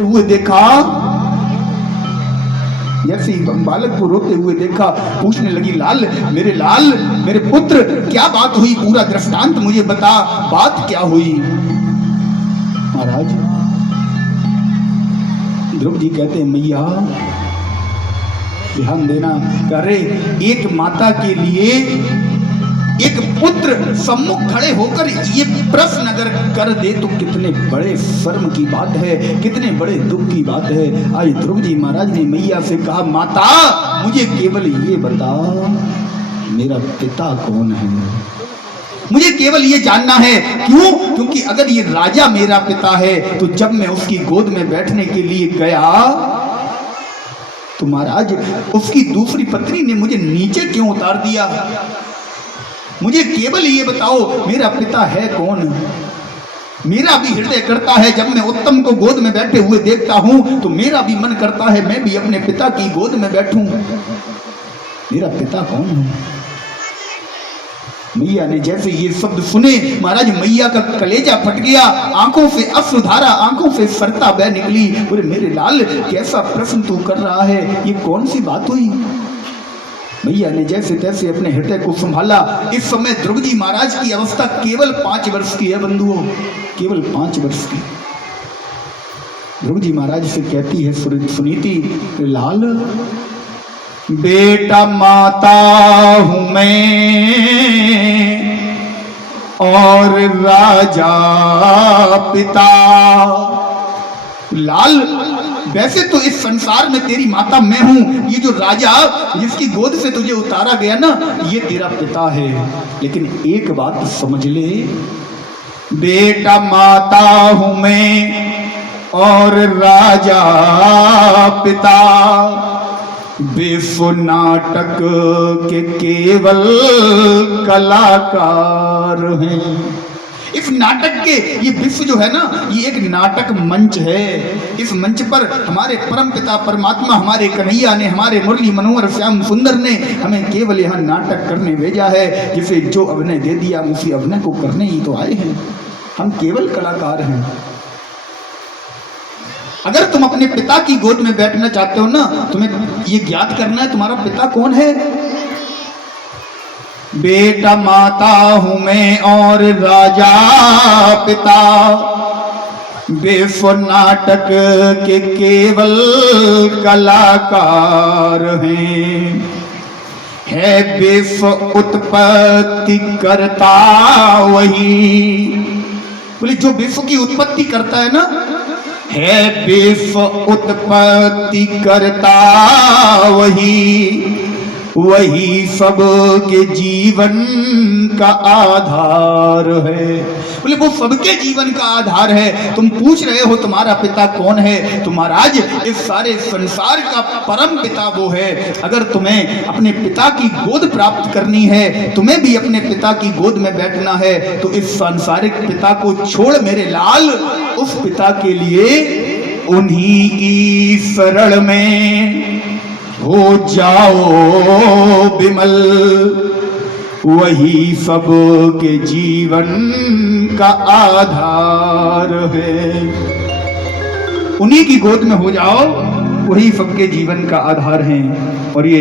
हुए देखा, जैसे ही बालक को रोते हुए देखा, पूछने लगी, लाल मेरे पुत्र, क्या बात हुई, पूरा दृष्टांत मुझे बता, बात क्या हुई। महाराज ध्रुव जी कहते हैं, मैया ध्यान देना, करे एक माता के लिए एक पुत्र सम्मुख खड़े होकर ये प्रश्न अगर कर दे तो कितने बड़े शर्म की बात है, कितने बड़े दुख की बात है। आज ध्रुव जी महाराज ने मैया से कहा, माता मुझे केवल ये बता, मेरा पिता कौन है, मुझे केवल ये जानना है। क्यों? क्योंकि अगर ये राजा मेरा पिता है तो जब मैं उसकी गोद में बैठने के लिए गया तो महाराज उसकी दूसरी पत्नी ने मुझे नीचे क्यों उतार दिया। मुझे केवल ये बताओ, मेरा पिता है कौन। मेरा भी हृदय करता है, जब मैं उत्तम को गोद में बैठे हुए देखता हूं तो मेरा भी मन करता है मैं भी अपने पिता की गोद में बैठूं। मेरा पिता कौन है। मैया ने जैसे ये शब्द सुने, महाराज मैया का कलेजा फट गया, आंखों से अश्रुधारा आंखों से सरता बह निकली। बोले, मेरे लाल कैसा प्रश्न तू कर रहा है, ये कौन सी बात हुई। मैया ने जैसे तैसे अपने हृदय को संभाला। इस समय ध्रुव जी महाराज की अवस्था केवल 5 वर्ष की है बंधुओं, केवल 5 वर्ष की। ध्रुव जी महाराज से कहती है सुनीति, लाल बेटा माता हूं मैं और राजा पिता। लाल वैसे तो इस संसार में तेरी माता मैं हूं, ये जो राजा जिसकी गोद से तुझे उतारा गया ना, ये तेरा पिता है। लेकिन एक बात समझ ले, बेटा माता हूं मैं और राजा पिता, विश्व नाटक के केवल कलाकार हैं। इस नाटक के, ये विश्व जो है ना, ये एक नाटक मंच है। इस मंच पर हमारे परम पिता परमात्मा, हमारे कन्हैया ने, हमारे मुरली मनोहर श्याम सुंदर ने हमें केवल यहाँ नाटक करने भेजा है। जिसे जो अभिनय दे दिया उसी अभिनय को करने ही तो आए हैं। हम केवल कलाकार हैं। अगर तुम अपने पिता की गोद में बैठना चाहते हो ना, तुम्हें ये ज्ञात करना है तुम्हारा पिता कौन है। बेटा माता हूं मैं और राजा पिता, विश्व नाटक के केवल कलाकार हैं। है विश्व उत्पत्ति करता वही, बोले जो विश्व की उत्पत्ति करता है ना, है विश्व उत्पत्ति करता वही सबके जीवन का आधार है। बोले वो सबके जीवन का आधार है। तुम पूछ रहे हो तुम्हारा पिता कौन है, तो महाराज इस सारे संसार का परम पिता वो है। अगर तुम्हें अपने पिता की गोद प्राप्त करनी है, तुम्हें भी अपने पिता की गोद में बैठना है, तो इस सांसारिक पिता को छोड़ मेरे लाल उस पिता के लिए उन्हीं की शरण में हो जाओ विमल, वही सब के जीवन का आधार है। उन्हीं की गोद में हो जाओ, वही सबके जीवन का आधार है। और ये